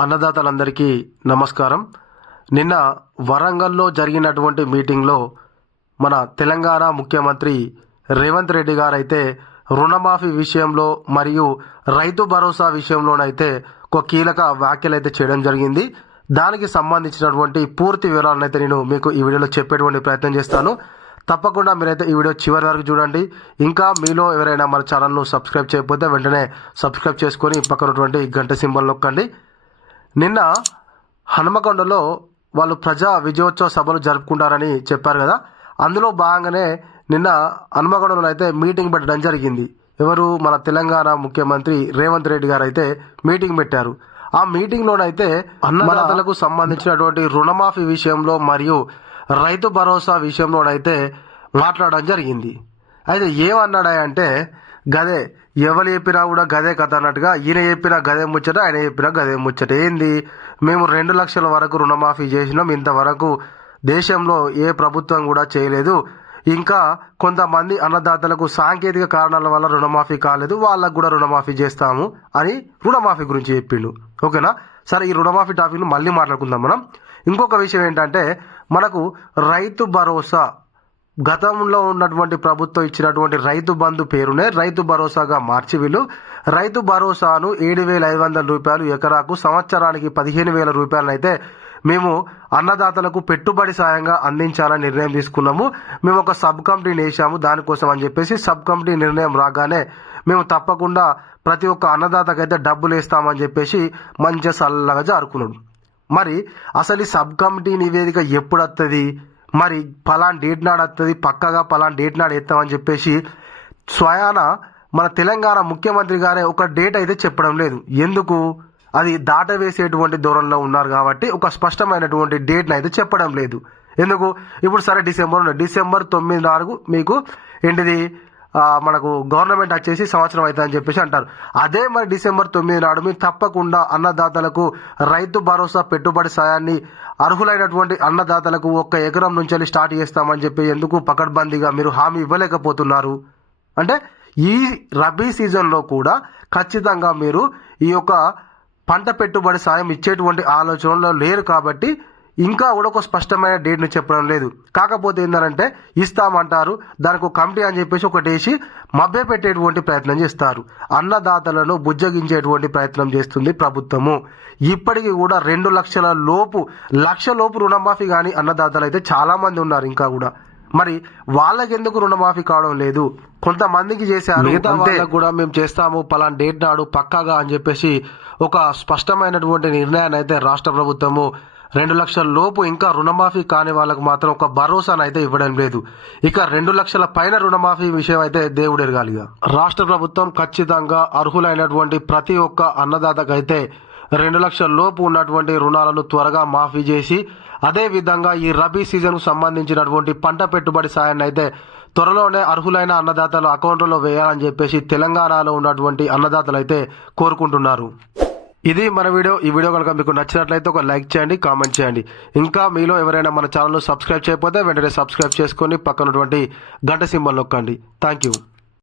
అన్నదాతలందరికీ నమస్కారం. నిన్న వరంగల్లో జరిగినటువంటి మీటింగ్లో మన తెలంగాణ ముఖ్యమంత్రి రేవంత్ రెడ్డి గారు అయితే రుణమాఫీ విషయంలో మరియు రైతు భరోసా విషయంలోనైతే ఒక కీలక వ్యాఖ్యలు అయితే చేయడం జరిగింది. దానికి సంబంధించినటువంటి పూర్తి వివరాలను అయితే నేను మీకు ఈ వీడియోలో చెప్పేటువంటి ప్రయత్నం చేస్తాను. తప్పకుండా మీరైతే ఈ వీడియో చివరి వరకు చూడండి. ఇంకా మీలో ఎవరైనా మన ఛానల్ను సబ్స్క్రైబ్ చేయకపోతే వెంటనే సబ్స్క్రైబ్ చేసుకొని పక్కనటువంటి గంట సింబల్ నొక్కండి. నిన్న హనుమకొండలో వాళ్ళు ప్రజా విజయోత్సవ సభలు జరుపుకుంటారని చెప్పారు కదా. అందులో భాగంగానే నిన్న హనుమకొండలో అయితే మీటింగ్ పెట్టడం జరిగింది. ఎవరు? మన తెలంగాణ ముఖ్యమంత్రి రేవంత్ రెడ్డి గారు అయితే మీటింగ్ పెట్టారు. ఆ మీటింగ్లోనైతే అన్నదాతలకు సంబంధించినటువంటి రుణమాఫీ విషయంలో మరియు రైతు భరోసా విషయంలోనైతే మాట్లాడడం జరిగింది. అయితే ఏమన్నాడా అంటే గదే ఎవరు చెప్పినా కూడా గదే కథ అన్నట్టుగా ఈయన చెప్పినా గదే ముచ్చట ఆయన చెప్పినా గదే ముచ్చట. ఏంది? మేము రెండు లక్షల వరకు రుణమాఫీ చేసినాం ఇంతవరకు దేశంలో ఏ ప్రభుత్వం కూడా చేయలేదు. ఇంకా కొంతమంది అన్నదాతలకు సాంకేతిక కారణాల వల్ల రుణమాఫీ కాలేదు వాళ్ళకు కూడా రుణమాఫీ చేస్తాము అని రుణమాఫీ గురించి చెప్పిండు. ఓకేనా? సరే ఈ రుణమాఫీ టాపిక్ను మళ్ళీ మాట్లాడుకుందాం మనం. ఇంకొక విషయం ఏంటంటే మనకు రైతు భరోసా గతంలో ఉన్నటువంటి ప్రభుత్వం ఇచ్చినటువంటి రైతు బంధు పేరునే రైతు భరోసాగా మార్చి వీళ్ళు. రైతు భరోసాను ఏడు వేల ఐదు వందల రూపాయలు ఎకరాకు సంవత్సరానికి పదిహేను వేల రూపాయలనైతే అయితే మేము అన్నదాతలకు పెట్టుబడి సాయంగా అందించాలని నిర్ణయం తీసుకున్నాము. మేము ఒక సబ్ కమిటీని వేసాము దానికోసం అని చెప్పేసి సబ్ కమిటీ నిర్ణయం రాగానే మేము తప్పకుండా ప్రతి ఒక్క అన్నదాతకైతే డబ్బులు వేస్తామని చెప్పేసి మంచిగా చల్లగా జారుకున్నాడు. మరి అసలు ఈ సబ్ కమిటీ నివేదిక ఎప్పుడు వస్తుంది మరి పలాన్ డేట్ నాడు వస్తుంది పక్కగా పలాన్ డేట్ నాడు వేస్తామని చెప్పేసి స్వయాన మన తెలంగాణ ముఖ్యమంత్రి గారే ఒక డేట్ అయితే చెప్పడం లేదు. ఎందుకు? అది దాటవేసేటువంటి దూరంలో ఉన్నారు కాబట్టి ఒక స్పష్టమైనటువంటి డేట్ని అయితే చెప్పడం లేదు. ఎందుకు? ఇప్పుడు సరే డిసెంబర్ డిసెంబర్ తొమ్మిది నాలుగు మీకు ఏంటిది? మనకు గవర్నమెంట్ వచ్చేసి సంవత్సరం అవుతుంది అని చెప్పేసి అంటారు. అదే మరి డిసెంబర్ తొమ్మిది నాడు మీరు తప్పకుండా అన్నదాతలకు రైతు భరోసా పెట్టుబడి సాయాన్ని అర్హులైనటువంటి అన్నదాతలకు ఒక్క ఎకరం నుంచి వెళ్ళి స్టార్ట్ చేస్తామని చెప్పి ఎందుకు పకడ్బందీగా మీరు హామీ ఇవ్వలేకపోతున్నారు? అంటే ఈ రబీ సీజన్లో కూడా ఖచ్చితంగా మీరు ఈ యొక్క పంట పెట్టుబడి సాయం ఇచ్చేటువంటి ఆలోచనలో లేరు కాబట్టి ఇంకా కూడా ఒక స్పష్టమైన డేట్ను చెప్పడం లేదు. కాకపోతే ఏంటంటే ఇస్తామంటారు దానికి ఒక కమిటీ అని చెప్పేసి ఒకటి వేసి మభ్య పెట్టేటువంటి ప్రయత్నం చేస్తారు. అన్నదాతలను బుజ్జగించేటువంటి ప్రయత్నం చేస్తుంది ప్రభుత్వము. ఇప్పటికీ కూడా రెండు లక్షల లోపు లక్ష లోపు రుణమాఫీ కానీ అన్నదాతలు అయితే చాలా మంది ఉన్నారు ఇంకా కూడా. మరి వాళ్ళకి ఎందుకు రుణమాఫీ కావడం లేదు? కొంతమందికి చేశారు మిగతా వాళ్ళకు కూడా మేము చేస్తాము పలానా డేట్ నాడు పక్కాగా అని చెప్పేసి ఒక స్పష్టమైనటువంటి నిర్ణయాన్ని అయితే రాష్ట్ర ప్రభుత్వము రెండు లక్షల లోపు ఇంకా రుణమాఫీ కాని వాళ్ళకు మాత్రం ఒక భరోసాను అయితే ఇవ్వడం లేదు. ఇక రెండు లక్షల పైన రుణమాఫీ విషయం అయితే దేవుడు ఎరగాలి రాష్ట్ర ప్రభుత్వం ఖచ్చితంగా అర్హులైనటువంటి ప్రతి ఒక్క అన్నదాతకైతే రెండు లక్షల లోపు ఉన్నటువంటి రుణాలను త్వరగా మాఫీ చేసి అదే విధంగా ఈ రబీ సీజన్కు సంబంధించినటువంటి పంట పెట్టుబడి సాయాన్ని అయితే త్వరలోనే అర్హులైన అన్నదాతల అకౌంట్లో వేయాలని చెప్పేసి తెలంగాణలో ఉన్నటువంటి అన్నదాతలు అయితే కోరుకుంటున్నారు. ఇది మన వీడియో. ఈ వీడియో కనుక మీకు నచ్చినట్లయితే ఒక లైక్ చేయండి కామెంట్ చేయండి. ఇంకా మీలో ఎవరైనా మన ఛానల్ సబ్స్క్రైబ్ చేయకపోతే వెంటనే సబ్స్క్రైబ్ చేసుకొని పక్కనటువంటి గంట సింబల్ నొక్కండి. Thank you